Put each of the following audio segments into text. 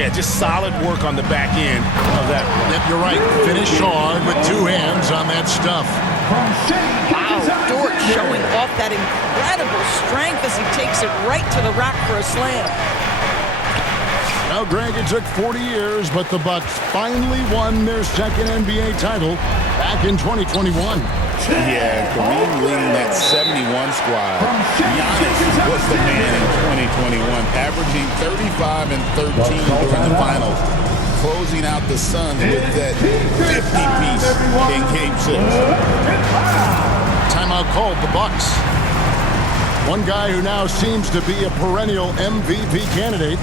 Yeah, just solid work on the back end of that play. Yep, you're right. Finish hard with two hands on that stuff. Wow, Dort showing off that incredible strength as he takes it right to the rack for a slam. Now, Greg, it took 40 years, but the Bucks finally won their second NBA title back in 2021. Yeah, Kareem leading that 71 squad. Giannis was the man in 2021, averaging 35 and 13 during the finals, closing out the Suns with that 50-piece in Game 6. Timeout called the Bucks. One guy who now seems to be a perennial MVP candidate,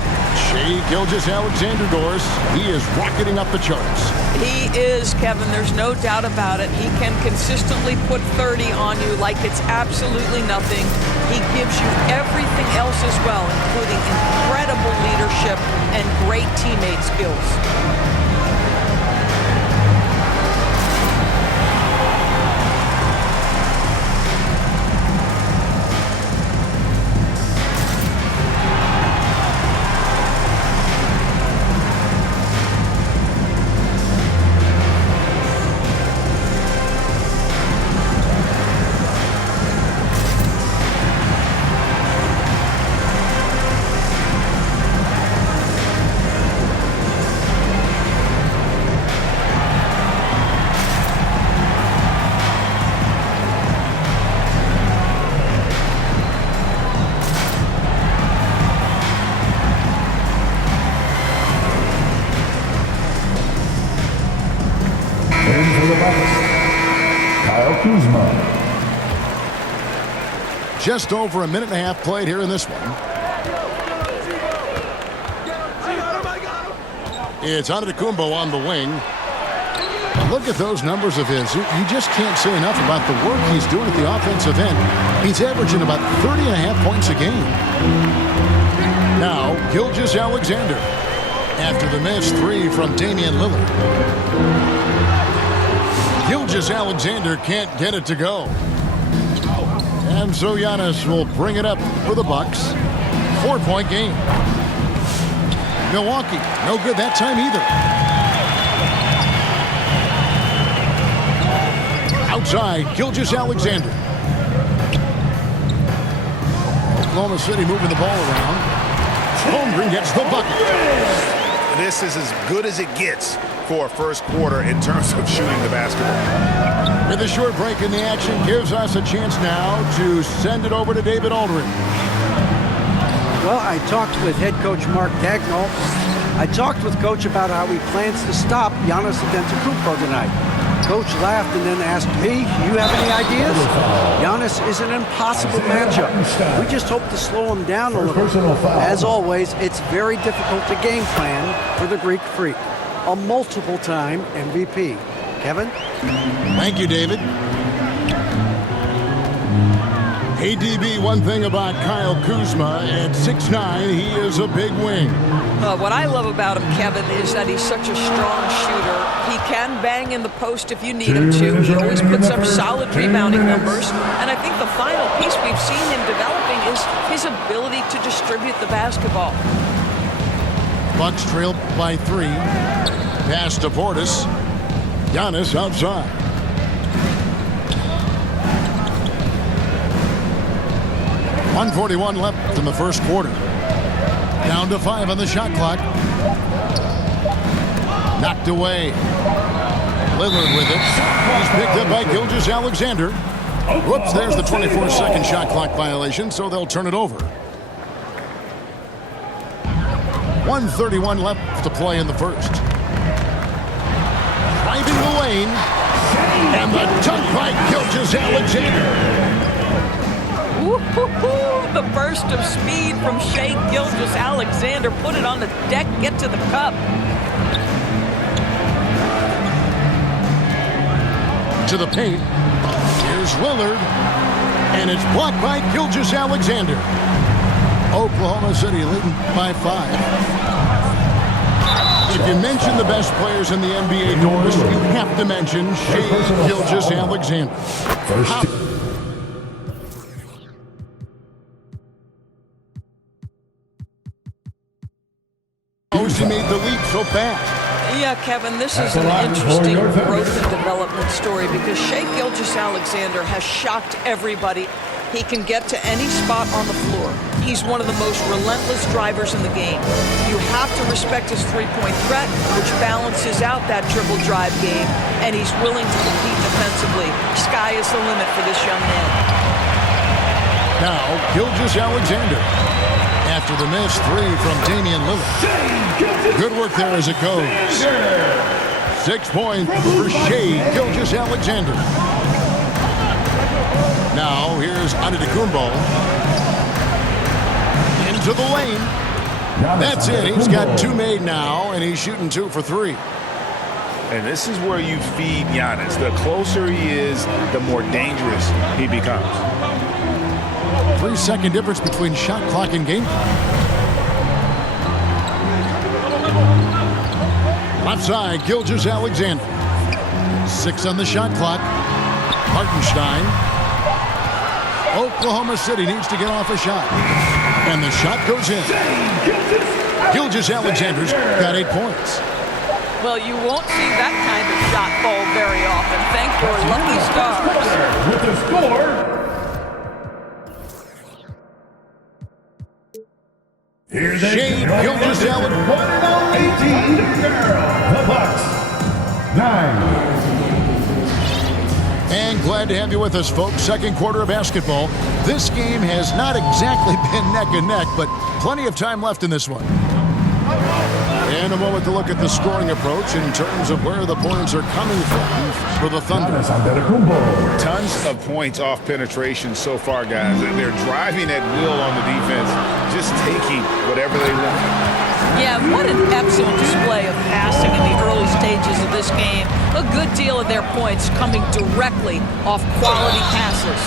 Shai Gilgeous-Alexander, Doris. He is rocketing up the charts. He is, Kevin. There's no doubt about it. He can consistently put 30 on you like it's absolutely nothing. He gives you everything else as well, including incredible leadership and great teammate skills. Just over a minute and a half played here in this one. It's Antetokounmpo on the wing. Look at those numbers of his. You just can't say enough about the work he's doing at the offensive end. He's averaging about 30.5 points a game. Now, Gilgeous-Alexander after the missed three from Damian Lillard. Gilgeous-Alexander can't get it to go. And so Giannis will bring it up for the Bucks. 4-point game. Milwaukee, no good that time either. Outside, Gilgeous-Alexander. Oklahoma City moving the ball around. Holmgren gets the bucket. This is as good as it gets for a first quarter in terms of shooting the basketball. With a short break in the action gives us a chance now to send it over to David Aldridge. Well, I talked with head coach Mark Dagnall. I talked with Coach about how he plans to stop Giannis Antetokounmpo tonight. Coach laughed and then asked me, "You have any ideas?" Giannis is an impossible matchup. We just hope to slow him down a little. As always, it's very difficult to game plan for the Greek Freak, a multiple-time MVP. Kevin? Thank you, David. ADB, one thing about Kyle Kuzma, at 6'9", he is a big wing. What I love about him, Kevin, is that he's such a strong shooter. He can bang in the post if you need him to. He always puts up solid rebounding numbers. And I think the final piece we've seen him developing is his ability to distribute the basketball. Bucks trailed by 3. Pass to Portis. Giannis outside. .141 left in the first quarter. Down to 5 on the shot clock. Knocked away. Lillard with it. He's picked up by Gilgeous-Alexander. Whoops, there's the 24-second shot clock violation, so they'll turn it over. 1:31 left to play in the first. Driving the lane. And the dunk by Gilgeous-Alexander. The burst of speed from Shai Gilgeous-Alexander. Put it on the deck, get to the cup. To the paint. Here's Lillard. And it's blocked by Gilgeous-Alexander. Oklahoma City leading by 5. If you mention the best players in the NBA, Doris, you have to mention Shai Gilgeous-Alexander. he made the leap so fast. Yeah, Kevin, this is an interesting growth and development story because Shai Gilgeous-Alexander has shocked everybody. He can get to any spot on the floor. He's one of the most relentless drivers in the game. You have to respect his three-point threat, which balances out that dribble drive game, and he's willing to compete defensively. Sky is the limit for this young man. Now, Gilgeous-Alexander. After the missed three from Damian Lillard. Good work there as it goes. 6 points for Shai Gilgeous-Alexander. Now, here's Antetokounmpo. Into the lane. That's it. He's got 2 made now, and he's shooting 2 for 3. And this is where you feed Giannis. The closer he is, the more dangerous he becomes. 3-second difference between shot clock and game clock. Left side, Gilgeous-Alexander. 6 on the shot clock. Hartenstein. Oklahoma City needs to get off a shot. And the shot goes in. Gilgeous-Alexander's got 8 points. Well, you won't see that kind of shot fall very often. Thank your lucky stars. With the score. Here's Shai Gilgeous-Alexander. 18, the Bucks. 9. And glad to have you with us, folks. Second quarter of basketball. This game has not exactly been neck and neck, but plenty of time left in this one. And a moment to look at the scoring approach in terms of where the points are coming from for the Thunder. Tons of points off penetration so far, guys. They're driving at will on the defense, just taking whatever they want. Yeah, what an excellent display of passing in the early stages of this game. A good deal of their points coming directly off quality passes.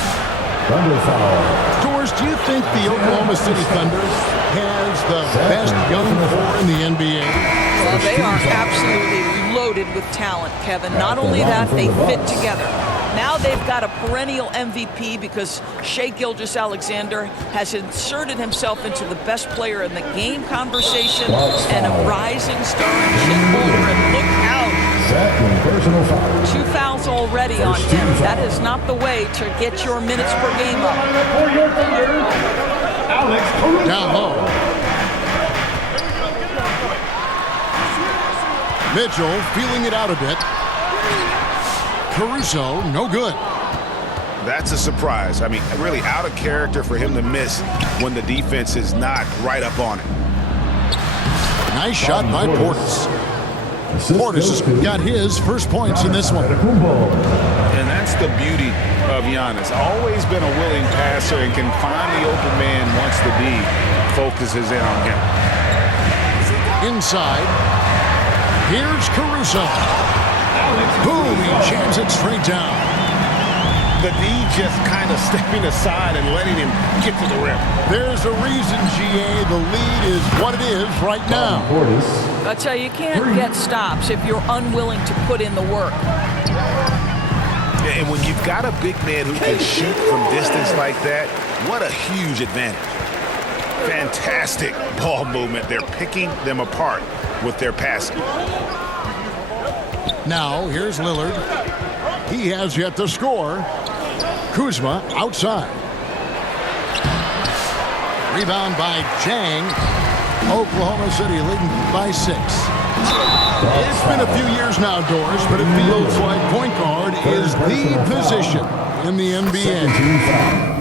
Doors, do you think the Oklahoma City Thunder has the best young core in the NBA? Well, they are absolutely loaded with talent, Kevin. Not only that, they fit together. Now they've got a perennial MVP because Shai Gilgeous-Alexander has inserted himself into the best player in the game conversation and a rising star in Chet Holmgren. And look out. 2 fouls already on him. That is not the way to get your minutes per game up. Down low. Mitchell feeling it out a bit. Caruso, no good. That's a surprise. I mean, really out of character for him to miss when the defense is not right up on it. Nice shot by Portis. Portis has got his first points in this one. And that's the beauty of Giannis. Always been a willing passer and can find the open man once the D focuses in on him. Inside. Here's Caruso. Boom, he jams it straight down. The D just kind of stepping aside and letting him get to the rim. There's a reason, GA, the lead is what it is right now. I tell you, you can't get stops if you're unwilling to put in the work. And when you've got a big man who can shoot from distance like that, what a huge advantage. Fantastic ball movement. They're picking them apart with their passing. Now, here's Lillard. He has yet to score. Kuzma outside. Rebound by Chang. Oklahoma City leading by 6. It's been a few years now, Doris, but it feels like point guard is the position in the NBA.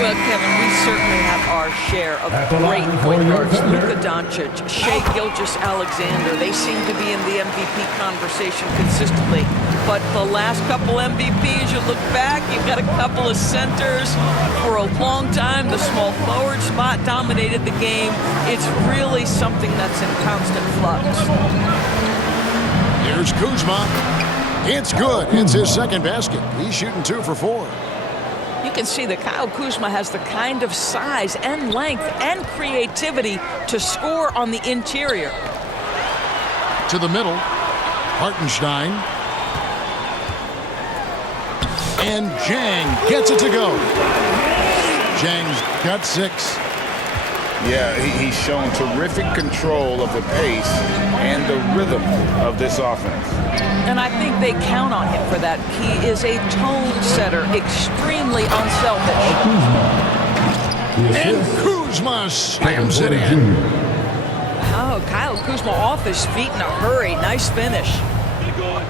Well, Kevin, we certainly have our share of great point guards. Luka Doncic, Shai Gilgeous-Alexander, they seem to be in the MVP conversation consistently. But the last couple MVPs, you look back, you've got a couple of centers. For a long time, the small forward spot dominated the game. It's really something that's in constant flux. Here's Kuzma. It's good. It's his second basket. He's shooting 2 for 4. You you can see that Kyle Kuzma has the kind of size and length and creativity to score on the interior. To the middle, Hartenstein. And Jang gets it to go. Jang's got 6. Yeah, he's shown terrific control of the pace and the rhythm of this offense. And I think they count on him for that. He is a tone setter, extremely unselfish. And Kuzma slams it in. Oh, Kyle Kuzma off his feet in a hurry. Nice finish.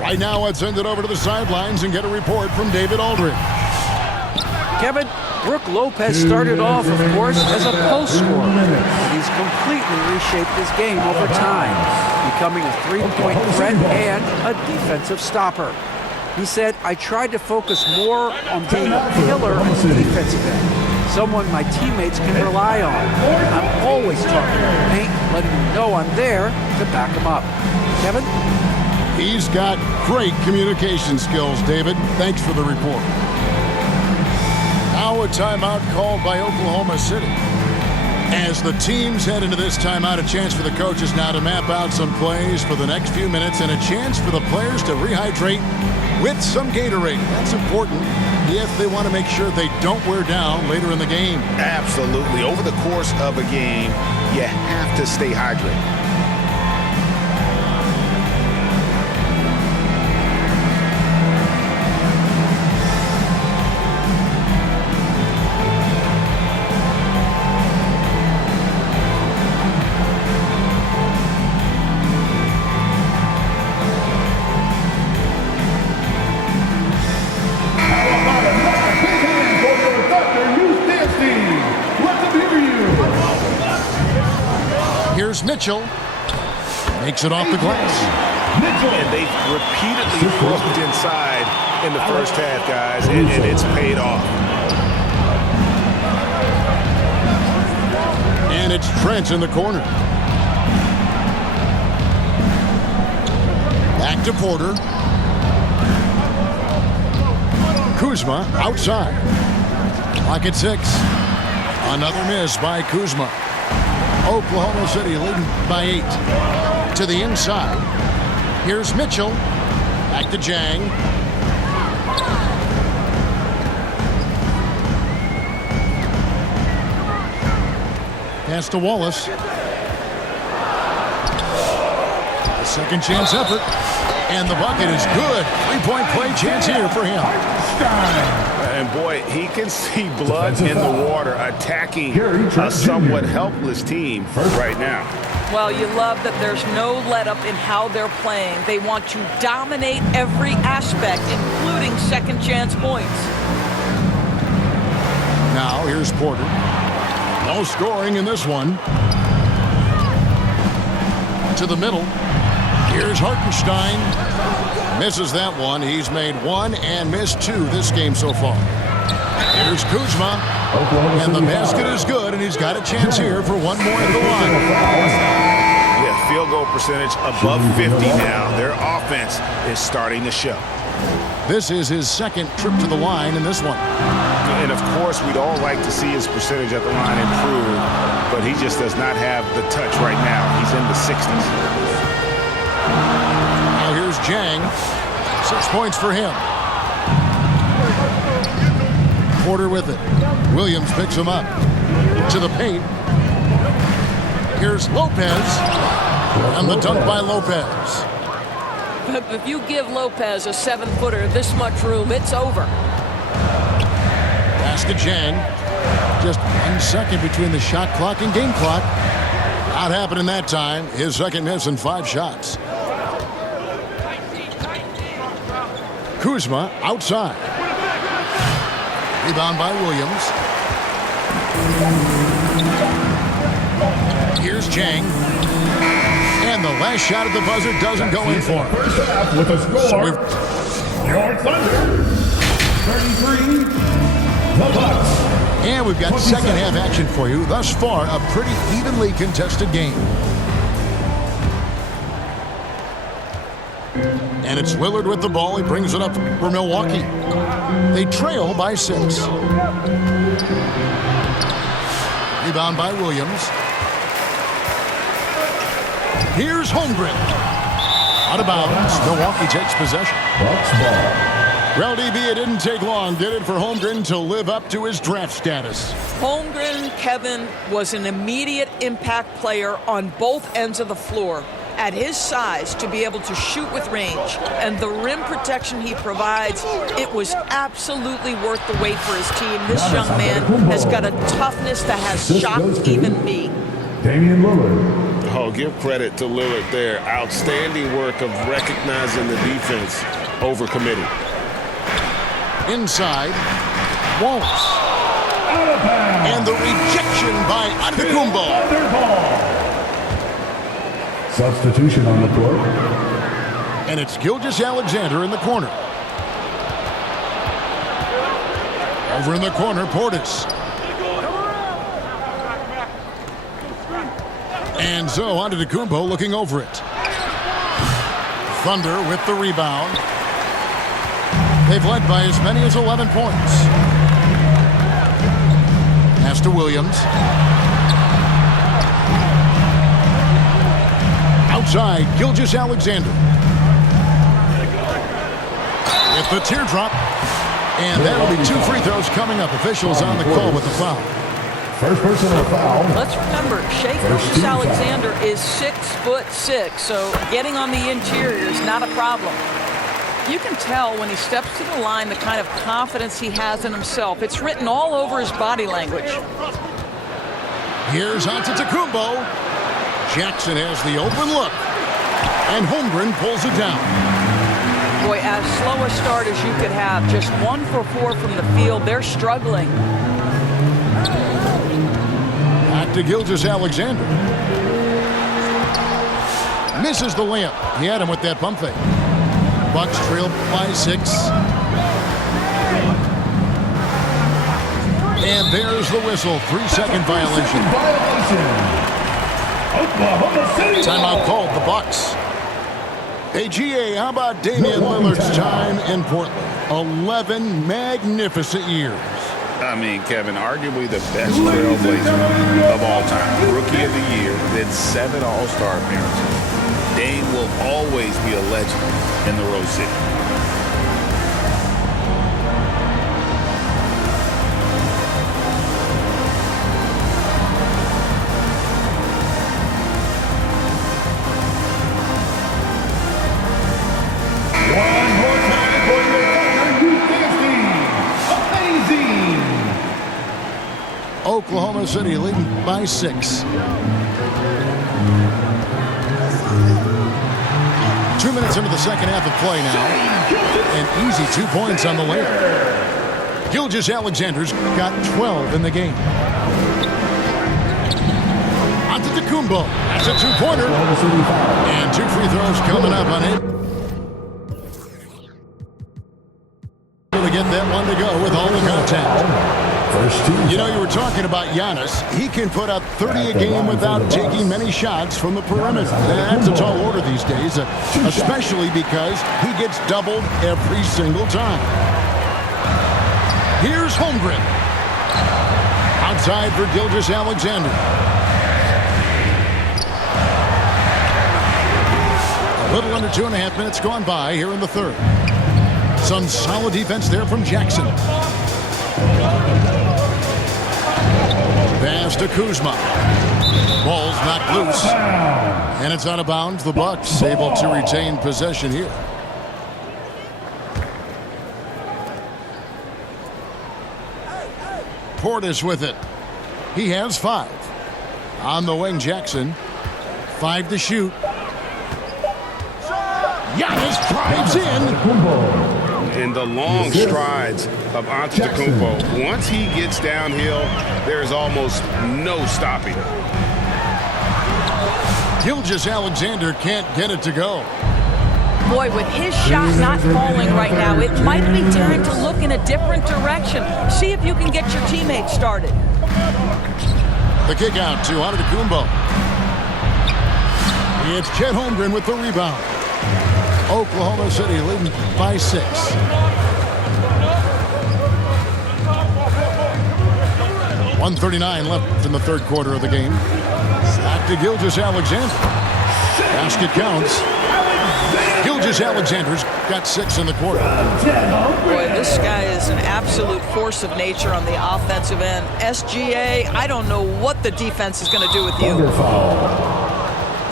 Right now, let's send it over to the sidelines and get a report from David Aldridge. Kevin, Brook Lopez started off, of course, as a post scorer, but he's completely reshaped his game over time, becoming a three-point threat and a defensive stopper. He said, I tried to focus more on being a pillar on the defensive end, someone my teammates can rely on. I'm always talking to the paint, letting them know I'm there to back them up. Kevin? He's got great communication skills, David. Thanks for the report. Now a timeout called by Oklahoma City. As the teams head into this timeout, a chance for the coaches now to map out some plays for the next few minutes and a chance for the players to rehydrate with some Gatorade. That's important if they want to make sure they don't wear down later in the game. Absolutely. Over the course of a game, you have to stay hydrated. Here's Mitchell. Makes it off the glass. And they've repeatedly broke inside in the first half, guys, and it's paid off. And it's Trent in the corner. Back to Porter. Kuzma outside. Clock at 6. Another miss by Kuzma. Oklahoma City leading by 8. To the inside. Here's Mitchell. Back to Jang. Pass to Wallace. A second chance effort. And the bucket is good. 3-point play chance here for him. And boy, he can see blood in the water attacking a somewhat helpless team right now. Well, you love that there's no let-up in how they're playing. They want to dominate every aspect, including second-chance points. Now, here's Porter. No scoring in this one. To the middle. Here's Hartenstein. Misses that one. He's made 1 and missed 2 this game so far. Here's Kuzma. And the basket is good, and he's got a chance here for one more at the line. Yeah, field goal percentage above 50 now. Their offense is starting to show. This is his second trip to the line in this one. And, of course, we'd all like to see his percentage at the line improve, but he just does not have the touch right now. He's in the 60s. Now here's Jang. 6 points for him. Porter with it. Williams picks him up. To the paint. Here's Lopez. And the dunk by Lopez. But if you give Lopez a 7-footer this much room, it's over. Pass to Jang. Just 1 second between the shot clock and game clock. Not happening that time. His second miss in 5 shots. Kuzma outside. Rebound by Williams. Here's Jang. And the last shot at the buzzer doesn't go in for him. First half with a score. Your Thunder, 33, the Bucks. And we've got second half action for you. Thus far, a pretty evenly contested game. And it's Lillard with the ball. He brings it up for Milwaukee. They trail by 6. Rebound by Williams. Here's Holmgren. Out of bounds. Milwaukee takes possession. Bucks ball. Well, DB, it didn't take long, did it, for Holmgren to live up to his draft status? Holmgren, Kevin, was an immediate impact player on both ends of the floor. At his size, to be able to shoot with range and the rim protection he provides, it was absolutely worth the wait for his team. This young man has got a toughness that has shocked even me. Damian Lillard. Oh, give credit to Lillard there. Outstanding work of recognizing the defense over committing. Inside, Wallace. Out of bounds. And the rejection by Antetokounmpo. Substitution on the court. And it's Gilgeous-Alexander in the corner. Over in the corner, Portis. And so Antetokounmpo looking over it. Thunder with the rebound. They've led by as many as 11 points. Pass to Williams. Outside, Gilgeous-Alexander. With the teardrop. And that'll be 2 free throws coming up. Officials on the call with the foul. First personal foul. Let's remember, Shai Gilgeous-Alexander is 6'6", so getting on the interior is not a problem. You can tell when he steps to the line the kind of confidence he has in himself. It's written all over his body language. Here's Antetokounmpo. Jackson has the open look. And Holmgren pulls it down. Boy, as slow a start as you could have. Just 1 for 4 from the field. They're struggling. Back to Gilgeous-Alexander. Misses the layup. He had him with that pump fake. Bucks trail by 6. And there's the whistle. 3-second violation. Oklahoma City. Timeout called the Bucks. Hey, GA, how about Damian Lillard's time in Portland? 11 magnificent years. I mean, Kevin, arguably the best trailblazer of all time. Rookie of the year, then 7 All-Star appearances. Dame will always be a legend in the Rose City. One more time for your corner, you Amazing. Oklahoma City leading by 6. 2 minutes into the second half of play now. An easy 2 points on the layup. Gilgeous-Alexander's got 12 in the game. Antetokounmpo. That's a 2-pointer. And 2 free throws coming up on it. To get that one to go with all the contact. You know, you were talking about Giannis. He can put up 30 a game without taking many shots from the perimeter. That's a tall order these days, especially because he gets doubled every single time. Here's Holmgren. Outside for Gilgeous-Alexander. A little under 2.5 minutes gone by here in the third. Some solid defense there from Jackson. Pass to Kuzma. Ball's knocked loose. And it's out of bounds. The Bucks able to retain possession here. Portis with it. He has 5. On the wing, Jackson. 5 to shoot. Giannis drives in. In the long strides of Antetokounmpo, once he gets downhill, there's almost no stopping. Gilgeous-Alexander can't get it to go. Boy, with his shot not falling right now, it might be time to look in a different direction. See if you can get your teammates started. The kick out to Antetokounmpo. It's Chet Holmgren with the rebound. Oklahoma City leading by 6. .139 left in the third quarter of the game. Back to Gilgeous-Alexander. Basket counts. Gilgeous-Alexander's got 6 in the quarter. Boy, this guy is an absolute force of nature on the offensive end. SGA, I don't know what the defense is going to do with you.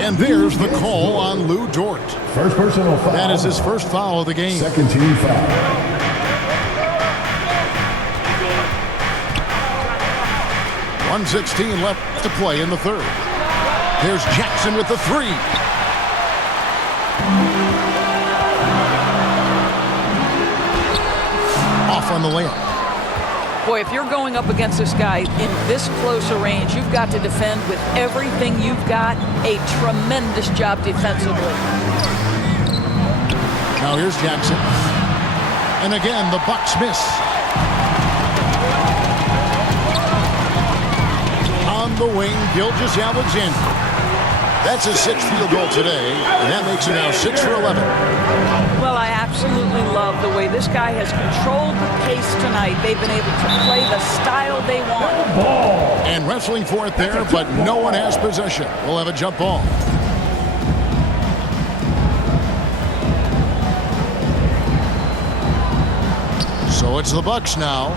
And there's the call on Lou Dort. First personal foul. That is his first foul of the game. Second team foul. .116 left to play in the third. Here's Jackson with the 3. Off on the layup. Boy, if you're going up against this guy in this close a range, you've got to defend with everything you've got. A tremendous job defensively. Now here's Jackson. And again, the Bucks miss. On the wing, Gilgeous-Alexander. That's his 6th field goal today, and that makes it now 6 for 11. Well, I absolutely love the way this guy has controlled the pace tonight. They've been able to play the style they want. And wrestling for it there, but no one has possession. We'll have a jump ball. So it's the Bucks now.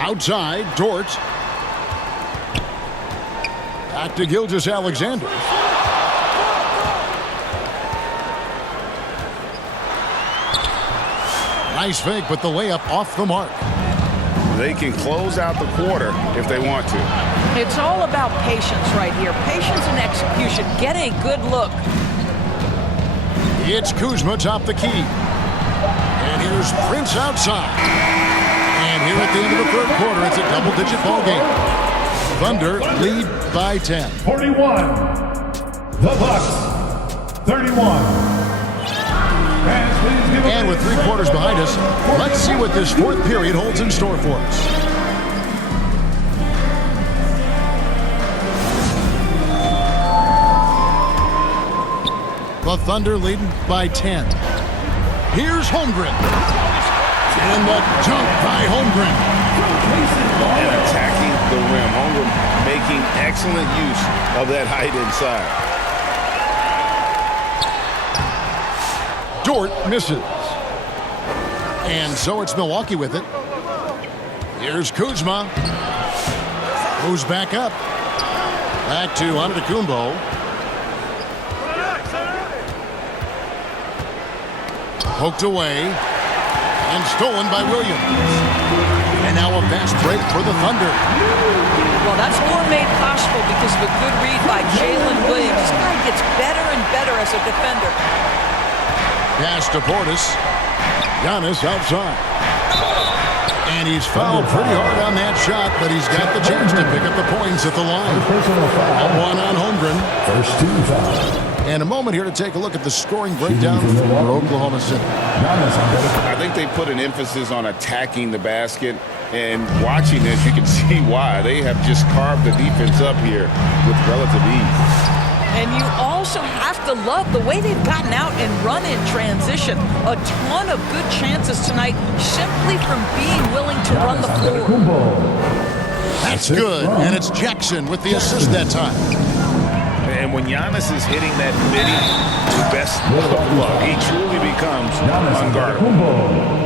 Outside, Dort. Back to Gilgeous-Alexander. Nice fake, but the layup off the mark. They can close out the quarter if they want to. It's all about patience right here. Patience and execution. Get a good look. It's Kuzma top the key. And here's Prince outside. And here at the end of the third quarter, it's a double-digit ball game. Thunder lead by 10. 41. The Bucks. 31. And with 3 quarters behind us, let's see what this fourth period holds in store for us. The Thunder leading by 10. Here's Holmgren. And the dunk by Holmgren. And attacking the rim. Holmgren making excellent use of that height inside. Dort misses. And so it's Milwaukee with it. Here's Kuzma. Moves back up. Back to Antetokounmpo. Poked away. And stolen by Williams. And now a fast break for the Thunder. Well, that's more made possible because of a good read by Jalen Williams. This guy gets better and better as a defender. Pass to Portis. Giannis outside. And he's fouled pretty hard on that shot, but he's got the chance to pick up the points at the line. One on Holmgren. First team foul. And a moment here to take a look at the scoring breakdown for Oklahoma City. I think they put an emphasis on attacking the basket, and watching this, you can see why. They have just carved the defense up here with relative ease. And you also have to love the way they've gotten out and run in transition. A ton of good chances tonight simply from being willing to run the floor. That's good, and it's Jackson with the assist that time. And when Giannis is hitting that midi, the best of luck, he truly becomes unguardable.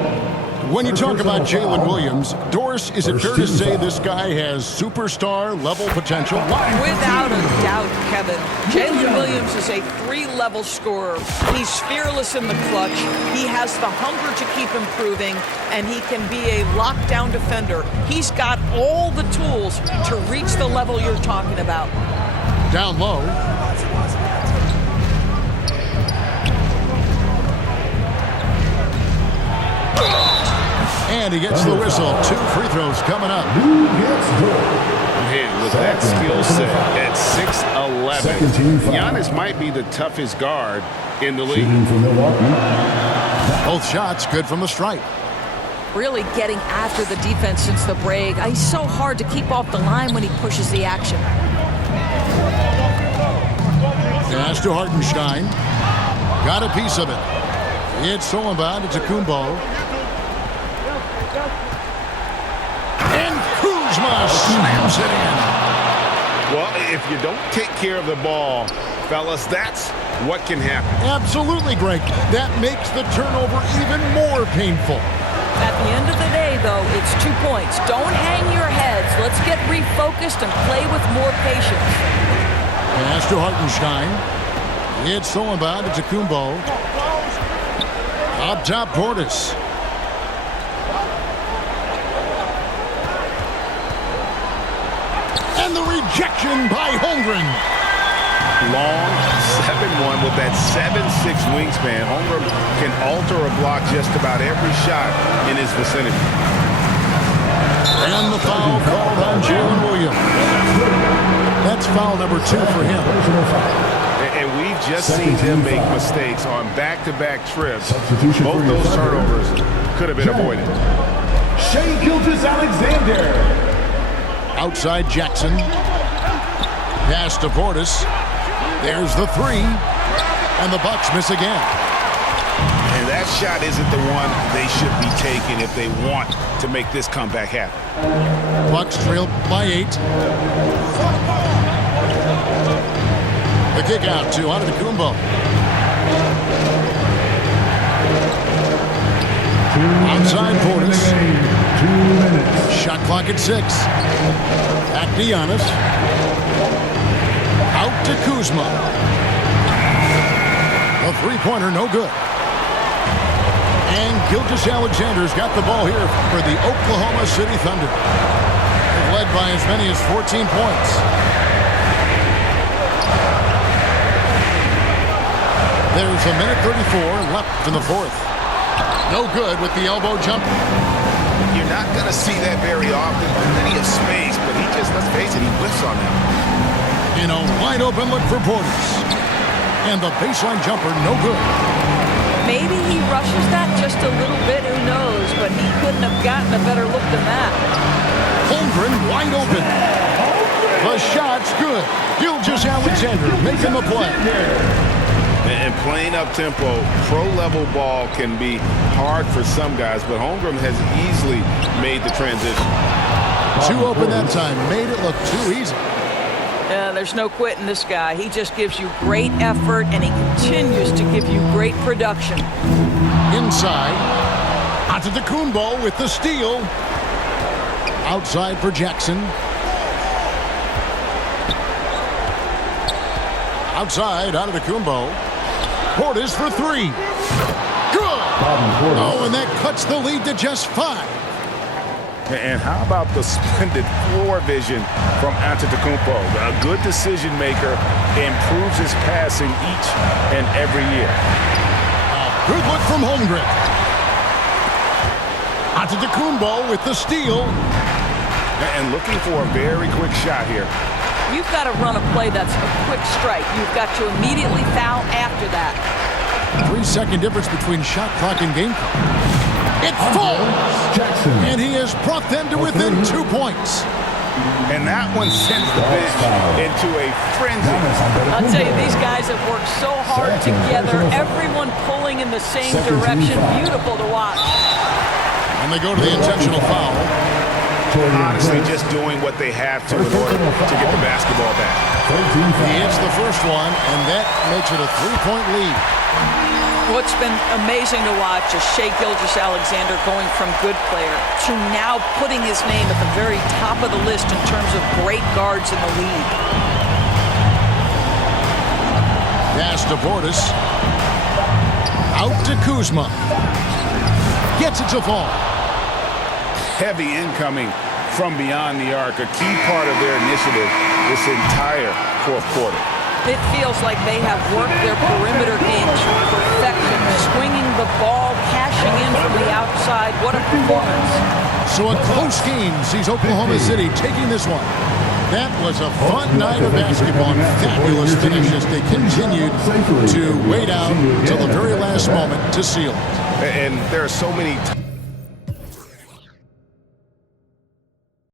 When you talk about Jalen Williams, Doris, is it fair to say this guy has superstar-level potential? Without a doubt, Kevin. Jalen Williams is a 3-level scorer. He's fearless in the clutch. He has the hunger to keep improving, and he can be a lockdown defender. He's got all the tools to reach the level you're talking about. Down low. And he gets the whistle. 2 free throws coming up. And with that skill set at 6'11", Giannis might be the toughest guard in the league. Both shots good from the stripe. Really getting after the defense since the break. He's so hard to keep off the line when he pushes the action. Pass to Hartenstein. Got a piece of it. It's Sullivan. It's a Kumbo. And Kuzma slams it in. Well, if you don't take care of the ball, fellas, that's what can happen. Absolutely, Greg. That makes the turnover even more painful. At the end of the day, though, it's 2 points. Don't hang your heads. Let's get refocused and play with more patience. Pass to Hartenstein. It's Sullivan. It's a Kumbo. Up top, Portis. And the rejection by Holmgren. Long 7-1 with that 7'6" wingspan. Holmgren can alter or block just about every shot in his vicinity. And the foul called on Jalen Williams. That's foul number 2 for him. And we've just seen him make mistakes on back-to-back trips. Both those turnovers could have been avoided. Shai Gilgeous-Alexander. Outside Jackson. Pass to Portis. There's the 3. And the Bucks miss again. And that shot isn't the one they should be taking if they want to make this comeback happen. Bucks trail by 8. The kick out to Antetokounmpo. Outside Portis. 2 minutes. Shot clock at 6. Back to Giannis. Out to Kuzma. A three-pointer, no good. And Gilgeous-Alexander's got the ball here for the Oklahoma City Thunder. They've led by as many as 14 points. There's a minute 34 left in the fourth. No good with the elbow jumper. You're not going to see that very often. Plenty of space, but he just, let's face it, he whiffs on that. In a wide open look for Portis. And the baseline jumper, no good. Maybe he rushes that just a little bit, who knows, but he couldn't have gotten a better look than that. Holmgren wide open. The shot's good. Gilgeous-Alexander making the play. And playing up-tempo, pro-level ball can be hard for some guys, but Holmgren has easily made the transition. Too open that time. Made it look too easy. There's no quitting this guy. He just gives you great effort, and he continues to give you great production. Inside. Antetokounmpo with the steal. Outside for Jackson. Outside, Antetokounmpo. Portis for 3. Good! Oh, and that cuts the lead to just 5. And how about the splendid floor vision from Antetokounmpo? A good decision maker, improves his passing each and every year. Good look from Holmgren. Antetokounmpo with the steal. And looking for a very quick shot here. You've got to run a play that's a quick strike. You've got to immediately foul after that. 3-second difference between shot clock and game clock. It's full! And he has brought them to within 2 points. And that one sends the bench into a frenzy. I'll tell you, these guys have worked so hard together. Everyone pulling in the same direction. Beautiful to watch. And they go to the intentional foul. Honestly, just doing what they have to in order to get the basketball back. He hits the first one, and that makes it a 3-point lead. What's been amazing to watch is Shai Gilgeous-Alexander going from good player to now putting his name at the very top of the list in terms of great guards in the league. Pass to Portis. Out to Kuzma. Gets it to fall. Heavy incoming from beyond the arc, a key part of their initiative this entire fourth quarter. It feels like they have worked their perimeter game to perfection, swinging the ball, cashing in from the outside. What a performance. So a close game sees Oklahoma City taking this one. That was a fun night of basketball and fabulous finish as they continued to wait out until the very last moment to seal it. And there are so many